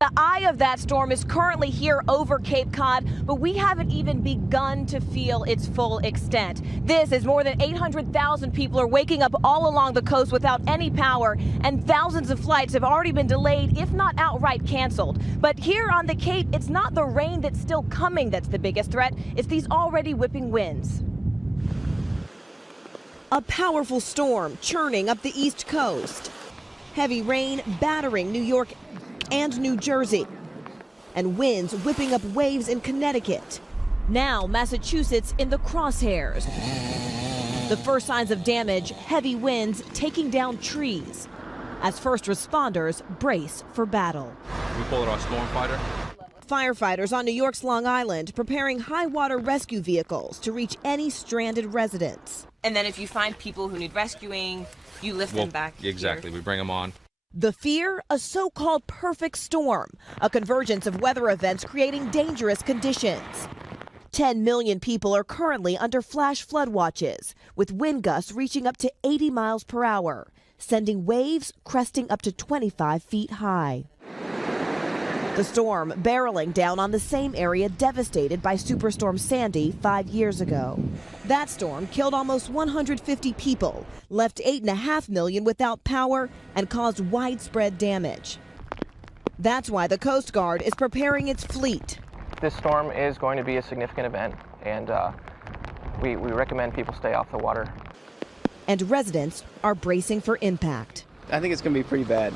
The eye of that storm is currently here over Cape Cod, but we haven't even begun to feel its full extent. This is more than 800,000 people are waking up all along the coast without any power, and thousands of flights have already been delayed, if not outright canceled. But here on the Cape, it's not the rain that's still coming that's the biggest threat. It's these already whipping winds. A powerful storm churning up the East Coast. Heavy rain battering New York and New Jersey, and winds whipping up waves in Connecticut. Now Massachusetts in the crosshairs. The first signs of damage, heavy winds taking down trees as first responders brace for battle. We call it our storm fighter. Firefighters on New York's Long Island preparing high water rescue vehicles to reach any stranded residents. And then if you find people who need rescuing, you lift them back. Exactly, we bring them on. The fear, a so-called perfect storm, a convergence of weather events creating dangerous conditions. 10 million people are currently under flash flood watches, with wind gusts reaching up to 80 miles per hour, sending waves cresting up to 25 feet high. The storm barreling down on the same area devastated by Superstorm Sandy 5 years ago. That storm killed almost 150 people, left 8.5 million without power, and caused widespread damage. That's why the Coast Guard is preparing its fleet. This storm is going to be a significant event, and we recommend people stay off the water. And residents are bracing for impact. I think it's going to be pretty bad.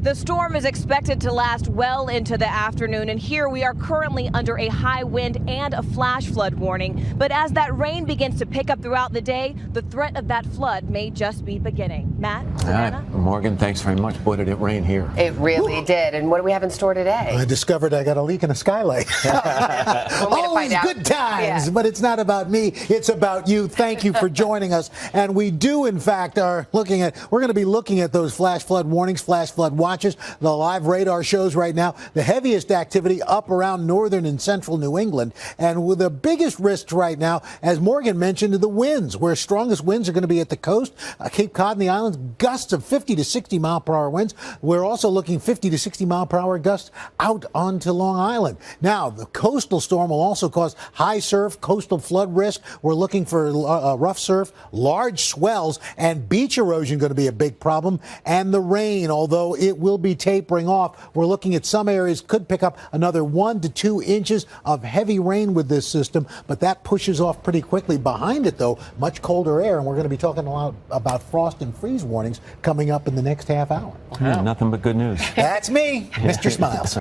The storm is expected to last well into the afternoon, and here we are currently under a high wind and a flash flood warning. But as that rain begins to pick up throughout the day, the threat of that flood may just be beginning. Matt, Savannah? Morgan, thanks very much. Boy, did it rain here. It really did. And what do we have in store today? I discovered I got a leak in a skylight. Always good times, yeah. But it's not about me. It's about you. Thank you for joining us. And we do, in fact, we're going to be looking at those flash flood warnings, flash flood watches, the live radar shows right now. The heaviest activity up around northern and central New England. And with the biggest risks right now, as Morgan mentioned, the winds, where strongest winds are going to be at the coast, Cape Cod and the islands, gusts of 50 to 60 mile per hour winds. We're also looking 50 to 60 mile per hour gusts out onto Long Island. Now, the coastal storm will also cause high surf, coastal flood risk. We're looking for rough surf, large swells, and beach erosion going to be a big problem. And the rain, although it will be tapering off, we're looking at some areas could pick up another 1 to 2 inches of heavy rain with this system, but that pushes off pretty quickly. Behind it, though, much colder air, and we're going to be talking a lot about frost and freeze warnings coming up in the next half hour. Wow. Nothing but good news. That's me, Mr. Smiles.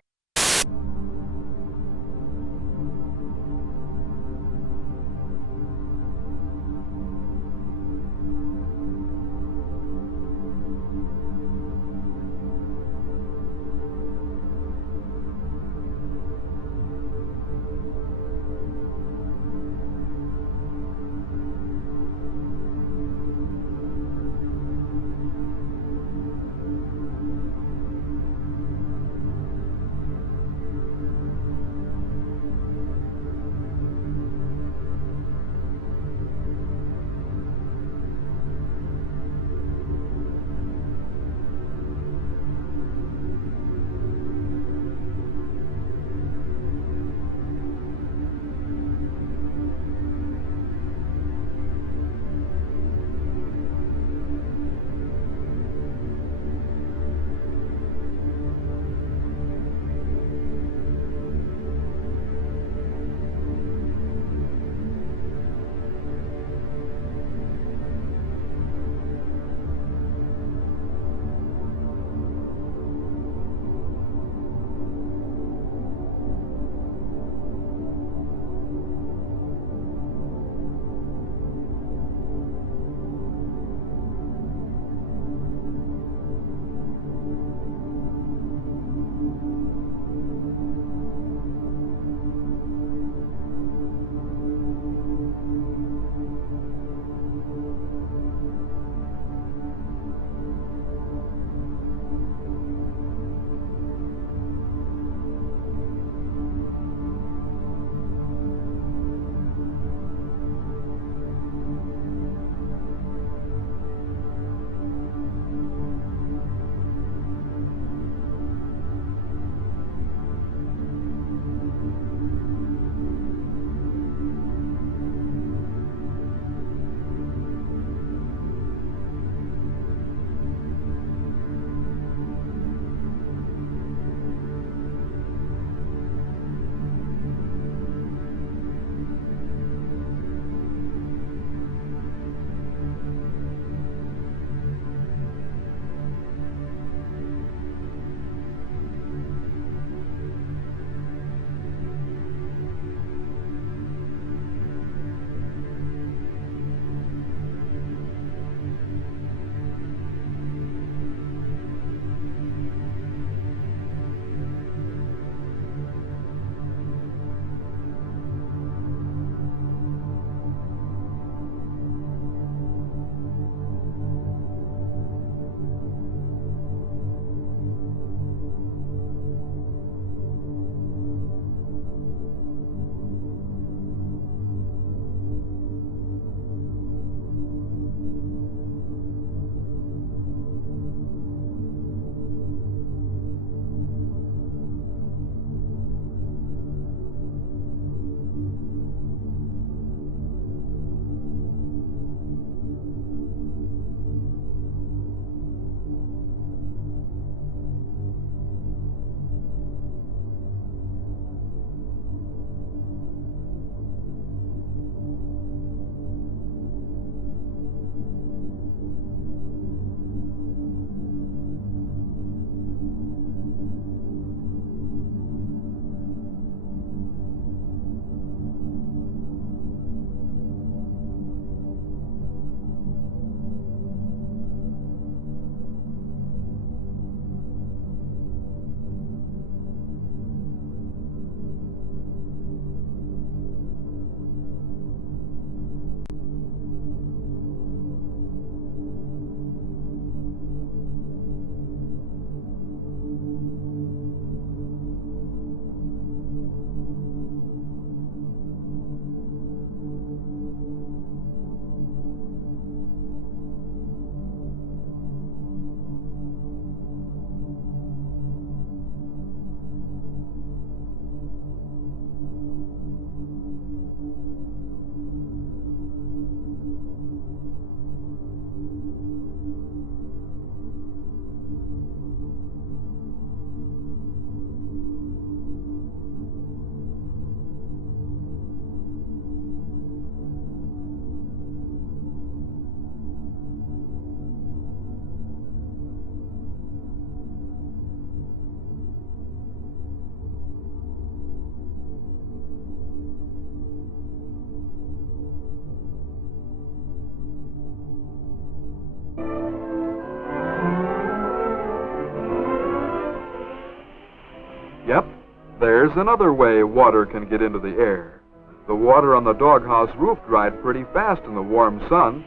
There's another way water can get into the air. The water on the doghouse roof dried pretty fast in the warm sun.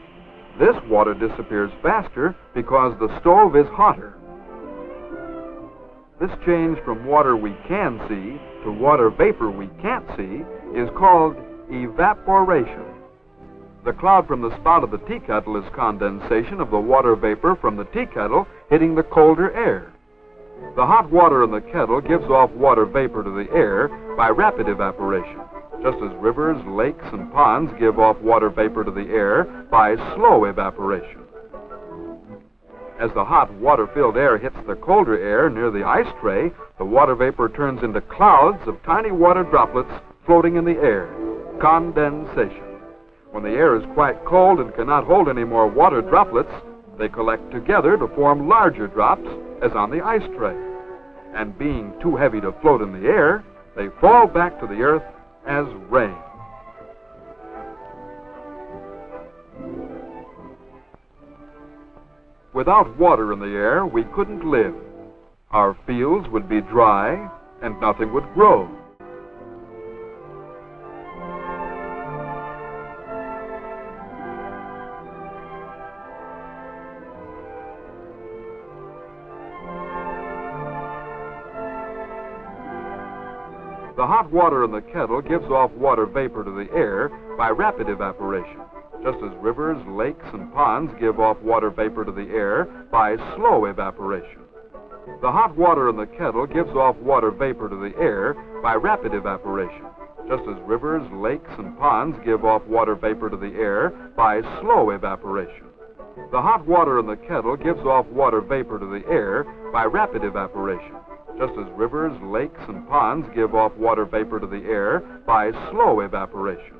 This water disappears faster because the stove is hotter. This change from water we can see to water vapor we can't see is called evaporation. The cloud from the spout of the tea kettle is condensation of the water vapor from the tea kettle hitting the colder air. The hot water in the kettle gives off water vapor to the air by rapid evaporation, just as rivers, lakes, and ponds give off water vapor to the air by slow evaporation. As the hot water-filled air hits the colder air near the ice tray, the water vapor turns into clouds of tiny water droplets floating in the air, condensation. When the air is quite cold and cannot hold any more water droplets, they collect together to form larger drops, as on the ice tray. And being too heavy to float in the air, they fall back to the earth as rain. Without water in the air, we couldn't live. Our fields would be dry and nothing would grow. The hot water in the kettle gives off water vapor to the air by rapid evaporation, just as rivers, lakes, and ponds give off water vapor to the air by slow evaporation. The hot water in the kettle gives off water vapor to the air by rapid evaporation, just as rivers, lakes, and ponds give off water vapor to the air by slow evaporation. The hot water in the kettle gives off water vapor to the air by rapid evaporation, just as rivers, lakes, and ponds give off water vapor to the air by slow evaporation.